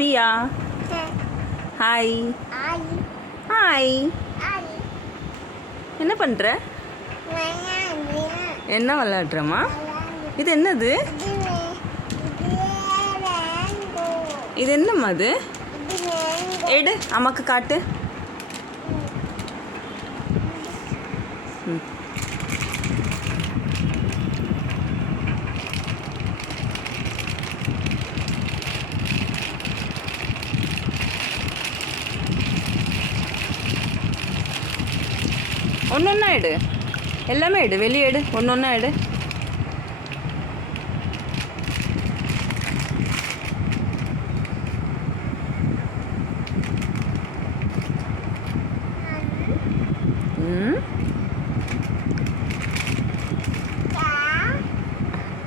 தியா hi hi. என்ன பண்ணுற? என்ன விளையாடுறம்மா? இது என்னது? இது என்னம்மா அது? எடு அம்மாக்கு காட்டு. ஒன்று ஒன்றா எடு, எல்லாமே எடு, வெளியே எடு, ஒன்று ஒன்றா எடு.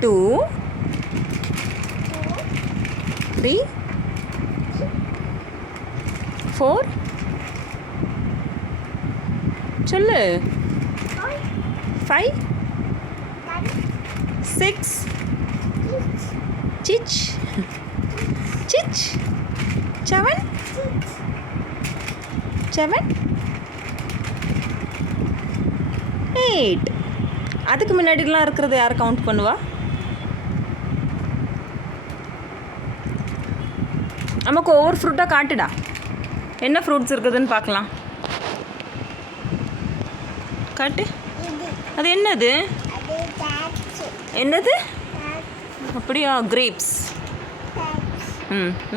டூ 3 4 சொல்லு. 5 6 சிச் சிச் 7 8. அதுக்கு முன்னாடிலாம் இருக்கிறத யார் கவுண்ட் பண்ணுவா? நமக்கு ஒவ்வொரு ஃப்ரூட்டாக காட்டுடா. என்ன ஃப்ரூட்ஸ் இருக்குதுன்னு பார்க்கலாம். காட்டு. அது என்னது? என்னது? அப்படியா? கிரேப்ஸ்.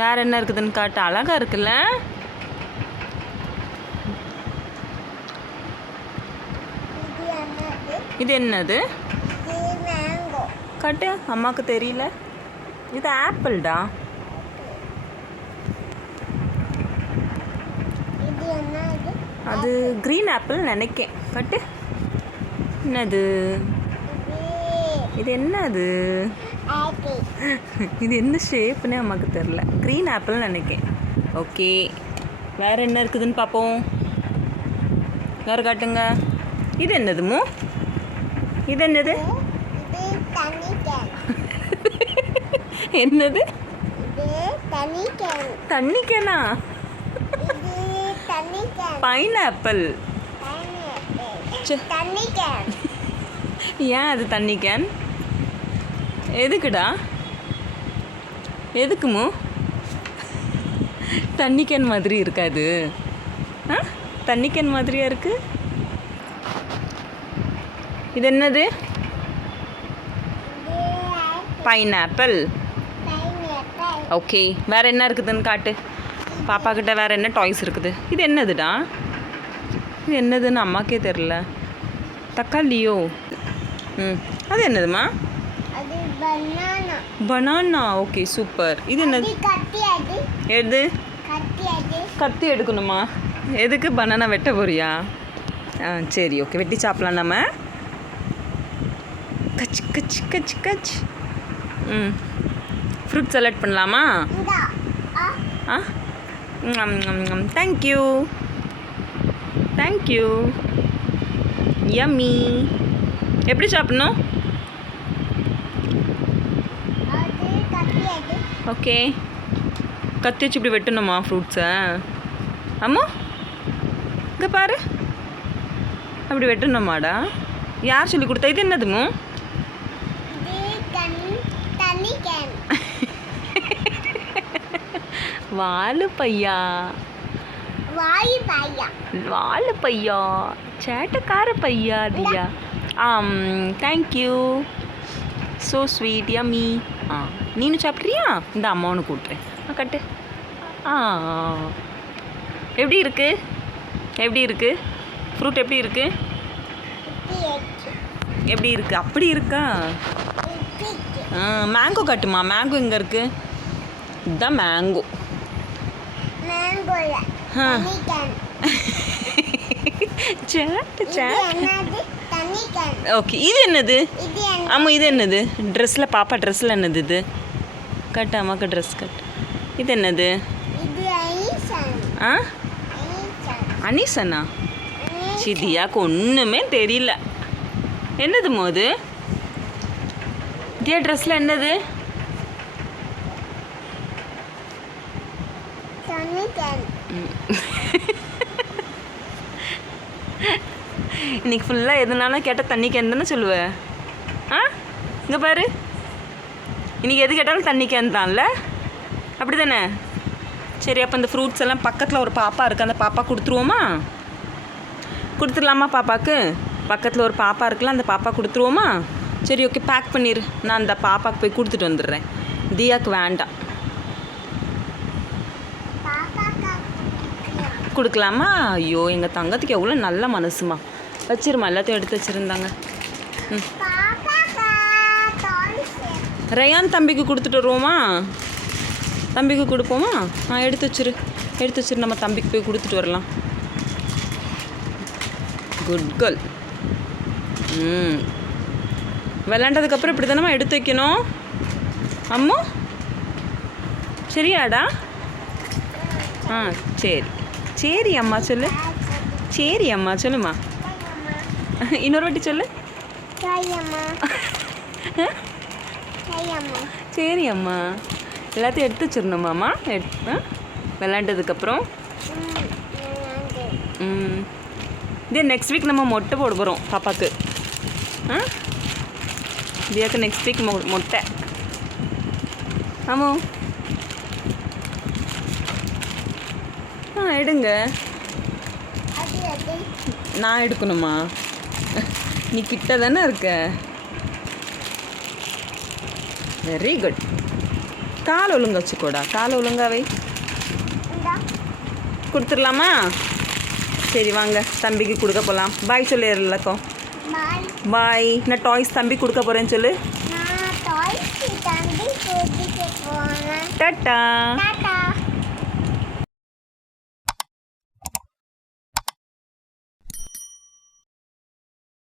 வேறு என்ன இருக்குதுன்னு காட்டு. அழகாக இருக்குல்ல? இது என்னது? காட்டு, அம்மாவுக்கு தெரியல. இது ஆப்பிள்டா. அது க்ரீன் ஆப்பிள் நினைக்கேன். கட்டு. என்னது? இது என்னது? இது என்ன ஷேப்புன்னே அம்மாவுக்கு தெரில. க்ரீன் ஆப்பிள் நினைக்கேன். ஓகே, வேறு என்ன இருக்குதுன்னு பார்ப்போம். வேறு காட்டுங்க. இது என்னதுமோ? இது என்னது? என்னது? தண்ணி கேனா? பைனாப்பிள். ஏன் அது தண்ணி கேன்? எதுக்குடா? எதுக்குமோ? தண்ணி கேன் மாதிரி இருக்காது. தண்ணி கேன் மாதிரியா இருக்கு. இது என்னது? பைனாப்பிள். ஓகே, வேறு என்ன இருக்குதுன்னு காட்டு. பாப்பா கிட்ட வேறு என்ன டாய்ஸ் இருக்குது? இது என்னதுடா? இது என்னதுன்னு அம்மாக்கே தெரில. தக்காளியோ? அது என்னதுமா? பனானா. Okay, super. இது என்னது? எது? கத்தி எடுக்கணுமா? எதுக்கு? பனானா வெட்ட போறியா? சரி, ஓகே, வெட்டி சாப்பிட்லாம் நம்ம. கச் கச் கச் கச். ஃப்ரூட் சலாட் பண்ணலாமா? Thank you thank you. யம்மி. எப்படி சாப்பிட்ணும்? ஓகே, கத்தி வச்சு இப்படி வெட்டணுமா ஃப்ரூட்ஸை? அம்மா இங்கே பாரு, அப்படி வெட்டணுமாடா? யார் சொல்லி கொடுத்தா? இது என்னதுமோ? வாலு பையா. வாலு பையா, சேட்டக்கார பையா தியா. Thank you, so sweet, yummy. நீனும் சாப்பிட்றியா? இந்த அம்மாவனு கூட்டுறேன். கட்டு. எப்படி இருக்கு? எப்படி இருக்கு ஃப்ரூட்? எப்படி இருக்கு? எப்படி இருக்கு? அப்படி இருக்கா? மேங்கோ காட்டுமா. மேங்கோ எங்கே இருக்கு? இதுதான் மேங்கோ. ஓகே, இது என்னது? ஆமாம், இது என்னது? ட்ரெஸ்ஸில், பாப்பா ட்ரெஸ்ஸில் என்னது இது? கட்டு, அம்மாக்கு ட்ரெஸ் கட்டு. இது என்னது? அனீசனா? சிதியாக்கு ஒன்றுமே தெரியல. என்னது மோது? தியா ட்ரெஸ்ஸில் என்னது? இன்னைக்கு ஃபுல்லாக எதுனாலும் கேட்டால் தண்ணி கேன் தானே சொல்லுவேன். ஆ இங்கே பாரு, இன்றைக்கி எது கேட்டாலும் தண்ணி கேன் தான்ல, அப்படி தானே? சரி, அப்போ இந்த ஃப்ரூட்ஸ் எல்லாம் பக்கத்தில் ஒரு பாப்பா இருக்குது, அந்த பாப்பா கொடுத்துருவோமா? கொடுத்துடலாமா பாப்பாவுக்கு? பக்கத்தில் ஒரு பாப்பா இருக்குல்ல, அந்த பாப்பா கொடுத்துருவோமா? சரி, ஓகே, பேக் பண்ணிடு. நான் அந்த பாப்பாவுக்கு போய் கொடுத்துட்டு வந்துடுறேன். தியாவுக்கு வேண்டாம். கொடுக்கலாமா? ஐயோ, எங்கள் தங்கத்துக்கு எவ்வளோ நல்ல மனசுமா. வச்சிருமா, எல்லாத்தையும் எடுத்து வச்சுருந்தாங்க. ம், ரயான் தம்பிக்கு கொடுத்துட்டு வருவோமா? தம்பிக்கு கொடுப்போமா? எடுத்து வச்சிரு, நம்ம தம்பிக்கு போய் கொடுத்துட்டு வரலாம். Good girl. விளாண்டதுக்கப்புறம் இப்படி தானம்மா எடுத்து வைக்கணும் அம்மா? சரியாடா? சரி அம்மா சொல்லு. சரி அம்மா சொல்லுமா. இன்னொரு வாட்டி சொல்லு. சரி அம்மா. எல்லாத்தையும் எடுத்து வச்சிடணுமாம்மா? விளாண்டதுக்கப்புறம் இதே நெக்ஸ்ட் வீக் நம்ம மொட்டை போட போகிறோம் பாப்பாவுக்கு. தியாக்கு நெக்ஸ்ட் வீக் மொட்டை. ஆமாம். எடுங்க. நான் எடுக்கணுமா? நீ கிட்ட தானே இருக்க. Very good. கால் ஒழுங்கா வச்சுக்கோடா, கால் ஒழுங்காவே கொடுத்துடலாமா? சரி வாங்க, தம்பிக்கு கொடுக்க போகலாம். பாய் சொல்லு எல்லாருக்கும். பாய். நான் டாய்ஸ் தம்பி கொடுக்க போகிறேன்னு சொல்லு. டாட்டா.